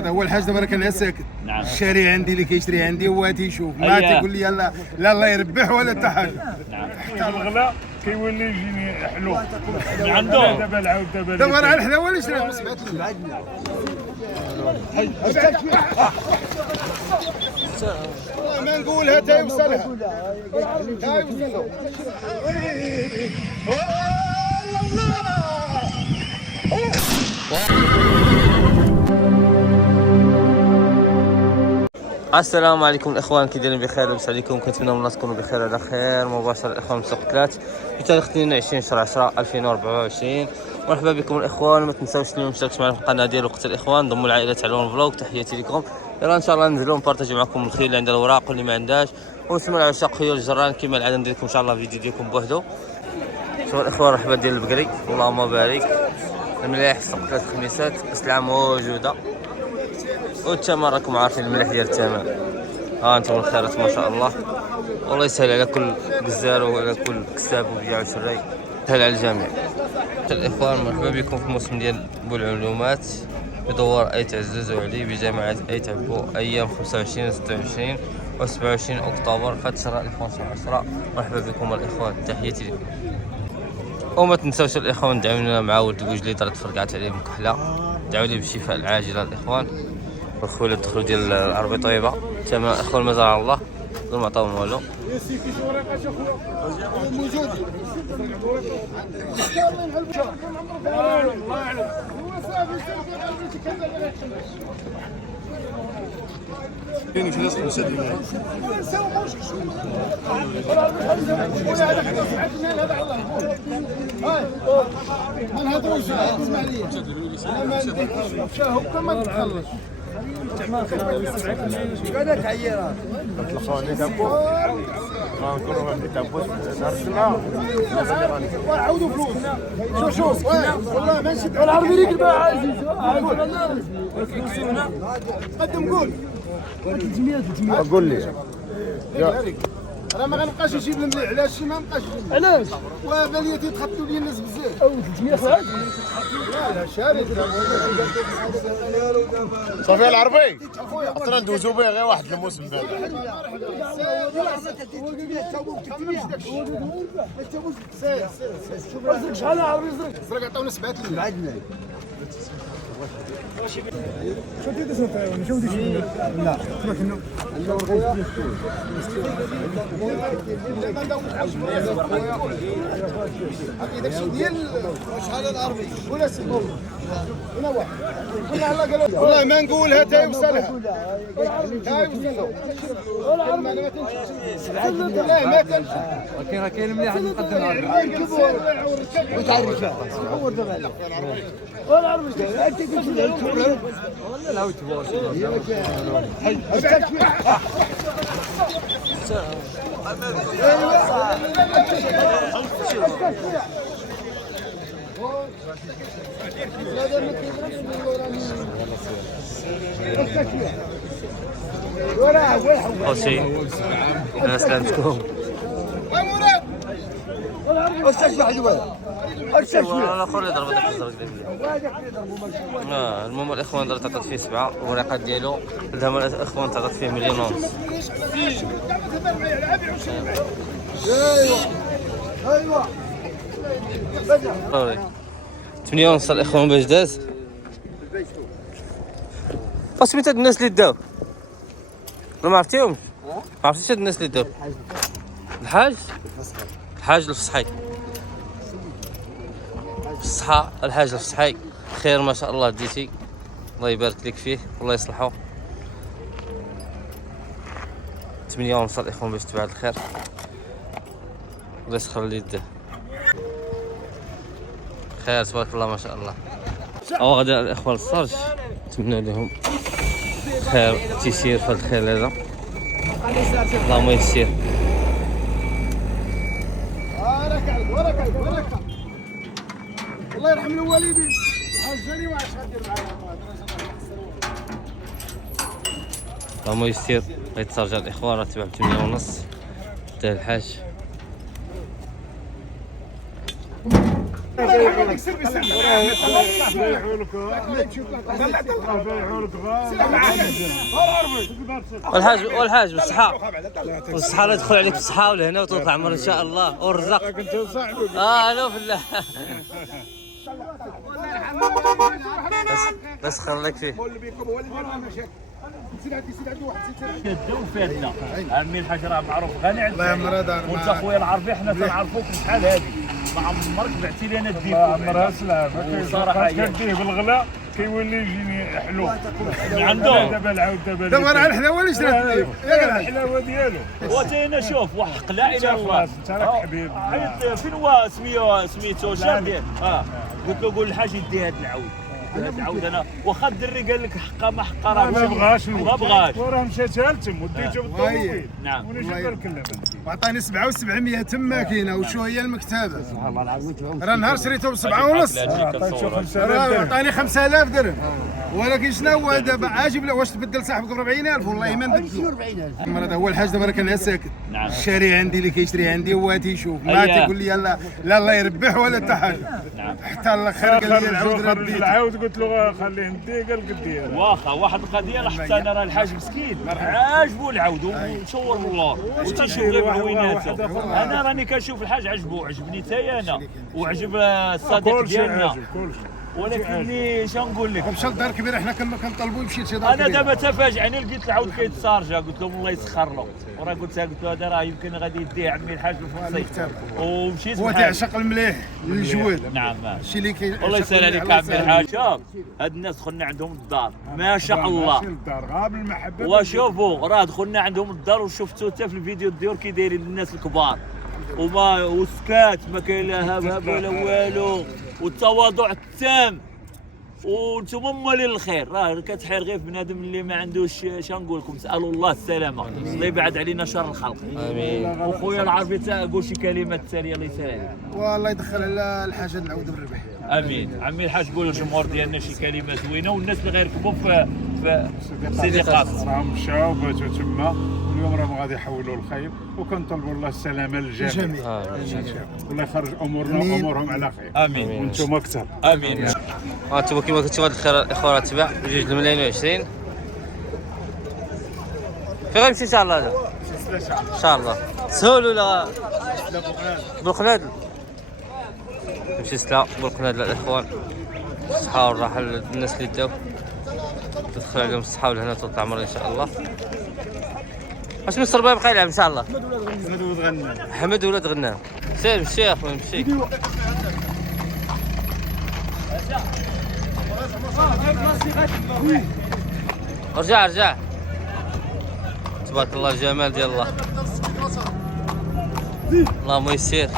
هذا هو الحاج. دابا راك انا ساكت. نعم. الشاري عندي اللي كيشري عندي هو تيشوف، ما أييه. تيقول لي لا لا الله يربح ولا حتى حاجه. نعم. حتى الغلا كيولي يجيني حلو. عنده دابا العاود دابا راه الحلا هو اللي شرا بالنسبه لي. والله ما نقولها تا يوصلها. تا يوصلها. السلام عليكم الاخوان، كي دايرين بخير لاباس عليكم؟ كنتمنى من الله تكونوا بخير على خير. مباشر الاخوان من سوق كلات في تاريخ 22 شهر 10 2024. مرحبا بكم الاخوان، ما تنساوش اللي مشتركش معنا في القناه ديال وقت الاخوان، ضموا العائله تاع لون فلوق. تحياتي لكم. يلا ان شاء الله ننزلوا نبارطاجيو معكم الخير اللي عنده الاوراق واللي ما عندهاش، ونسمعوا العشاق خيول الجران. كما العاده ندير لكم ان شاء الله فيديو ديالكم بوحدو. شوفوا الاخوان الرحبه ديال البقري، اللهم بارك. الملاح سوق كلات خميسات، السلعه موجوده، والتمر راكم عارفين الملح ديال التمر. ها انتم الخيرات ما شاء الله، والله يسهل على كل جزار وعلى كل كساب وبياع وشراي، يسهل على الجميع. الاخوان مرحبا بكم في الموسم ديال بوالعلومات بدوار ايت عزوز وعلي بجامعه ايت عبو، ايام 25 26 و 27 اكتوبر في الشهر 2010. مرحبا بكم الاخوان، تحياتي لكم. وما تنساوش الاخوان دعمونا مع ولد الوجلي، درت فرقعت عليه مكحله، دعوا لي بالشفاء العاجل الاخوان. والخويله الدخلوا ديال العربي طيبه تمام الاخوان، مازال على الله ما عطاوهم والو. كاين في ناس خمسه ديال ما نهضروش. اسمع لي انا ما نديرش شاهو كما تخلص قاعده تعيرات تلقاوني كابو غنكونوا غادي كابو نهار الجمعه وعاودوا فلوس. شوف والله ما نشد العربي ليك الباع عزيز قدم قول 300 قول لي انا ما غنبقاش نجيب المليح. علاش ما نبقاش نجيب؟ علاش؟ وباليه تيتخبطوا لي الناس بزاف. او 300 خلاص لا شاري صافي العربي اصلا ندوزو به غير واحد الموسم دابا. شحال العربي زرق عطاونا 7 شو تدي سنتايون شو تدي لا شحال العربي ولا سمو هنا واحد والله ما نقولها تا يوصلها. تا يوصلها والله ما تمشيش لا ما تمشي. راه كاين مليح نقدم عربي وتعرف عور دابا ولا عربي لا وتبوس خوشي انا سلامتكم. استشفى واحد الاخر اللي ضرب داك الزرق ديالي. المهم الاخوان درت عطات فيه 7 الورقات ديالو، الهم الاخوان تعطات فيه 1.5 مليون. ايوا 8 ونص الاخوان باش داز. سميت هاد الناس اللي داو؟ ما عرفتيهمش؟ ما عرفتيش هاد الناس اللي داو؟ الحاج الفصحي الصحة، الحاج الفصحي خير ما شاء الله ديتي، الله يبارك لك فيه والله يصلحه. 8 ونص الاخوان باش تبع الخير، الله يسخر اللي يديه خير تبارك الله ما شاء الله. او غدا الاخوان الصرج نتمنى لهم خير تيسير في الخير هذا، اللهم يسير. الله يرحم الوالدين. عزني واش غدير معايا اللهم يسير. غيتسرجع الاخوان راه تبع 8 ونص تاع الحاج. سير بيسير بيعوا لك بيعوا لك والحاج بالصحة والصحة لا يدخل عليك بالصحة ولهنا وطول العمر ان شاء الله والرزق. كنت صاحبك الو بالله. بس خليك فيه. الدوم فاتنا عمي الحاج راه معروف غني على الله يعمر دار وانت اخويا العربي حنا تنعرفوك شحال هذه ما عمرك بعتي لي انا الديب عمرها سلامة صراحة كديه بالغلا كيولي يجيني حلو عنده دابا العاود دابا راه الحلاوه اللي شرات الحلاوه ديالو وتينا شوف وحق لا اله الا الله انت راك حبيب عيط فين هو سميتو شادي قلت له قول الحاج يدي هاد العود هاد العود انا واخا الدري قال لك حقا ما حقا راه ما بغاش ما بغاش وراه مشات لتم وديته بالطوموبيل نعم وانا جيت نكلم وعطاني 7700 تما كاينه وشو هي المكتبه راه نهار شريته ب 7 ونص عطيتو 5000 راه درهم عطاني 5000 درهم ولكن شنو هو دابا عاجب لا واش تبدل صاحبك ب 40000 والله ما نبدلو هذا هو الحاج دابا راه كان ساكت نعم. الشاري عندي اللي كيشري عندي هو تيشوف ما أييه. تيقول لي لا الله يربح ولا حتى حاجه حتى الاخر قال لي العود خرج رديت العاود قلت له خليه نديه قال قديه واخا واحد القضيه حتى انا راه الحاج مسكين عاجبو العود ومشور باللور وتيشوف غير بعويناته انا راني كنشوف الحاج عجبني حتى انا وعجب الصديق كلشي ديالنا عاجب كلشي ولكن شنقول لك مشى لدار كبير حنا كنطلبوا يمشي لشي دار انا كبير دابا تفاجئني لقيت العود كيتسارجا قلت لهم الله يسخر له وراه قلت له هذا راه يمكن غادي يديه عمي الحاج بالفصيل ومشيت هو بحال. تيعشق المليح الجواد نعم الشيء اللي كيعشق الله يسهل عليك عمي الحاج شوف هاد الناس دخلنا عندهم الدار ما شاء الله الدار غاب المحبه وشوفوا راه دخلنا عندهم الدار وشفتوا حتى في الفيديو الديور كي دايرين الناس الكبار وما وسكات ما كاين لا هب ولا والو والتواضع التام وانتم مولين الخير راه كتحير غير بنادم اللي ما عندوش شنقول لكم سالوا الله السلامه الله يبعد علينا شر الخلق امين. وخويا العربي تا قول شي كلمات تاليه الله يسهل عليك والله يدخل على الحاجه العود بالربح امين عمي الحاج قول للجمهور ديالنا شي كلمه زوينه والناس اللي غيركبوا في سيدي قاسم راهم مشاو باتوا تما اليوم راهم غادي يحولوا الخير وكنطلبوا الله السلامه للجميع الله يخرج امورهم على خير امين وانتم اكثر امين انتم كما كنتوا هاد الخير الاخوان التباع بجوج الملايين و20 فين غيمشي ان شاء الله هذا ان شاء الله سهول ولا بالقنادل نمشي سلا بالقنادل الاخوان الصحة والراحة للناس اللي داو تدخل عليهم الصحة والهنا طول العمر ان شاء الله. اش من الصربه يبقى يلعب ان شاء الله حمد ولاد غنام سير مشي يا اخويا مشي ارجع تبارك الله الجمال ديال الله اللهم يسير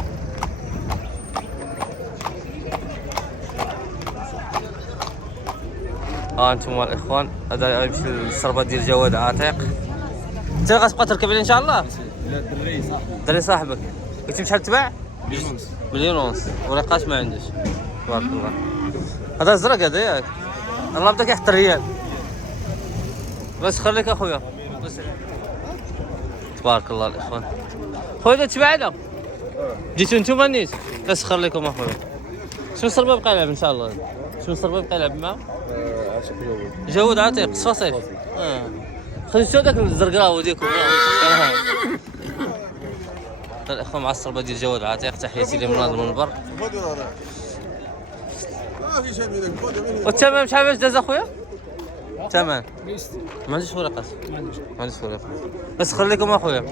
انتم الاخوان هذا غيمشي للصربه ديال جواد عتيق انت غتبقى تركب عليه ان شاء الله لا الدري صاحبي دري صاحبك قلتي بشحال تباع؟ مليون ونص ورقاش ما عنديش تبارك الله هذا الزرق هذا ياك الله بدا كيحط الريال بس خليك اخويا بس تبارك الله الاخوان خويا هذا تباع هذا جيتو نتوما نيت تسخر لكم اخويا شنو الصربه بقى يلعب ان شاء الله شنو الصربه بقى يلعب معاه جواد عتيق صفاصيل خديتو هذاك الزرقاوي ديالكم الاخوان مع الصربه ديال جواد عتيق تحياتي لي من هذا المنبر والثمن شحال باش داز اخويا الثمن ما عنديش ورقات ما عنديش ورقات بس خليكم اخويا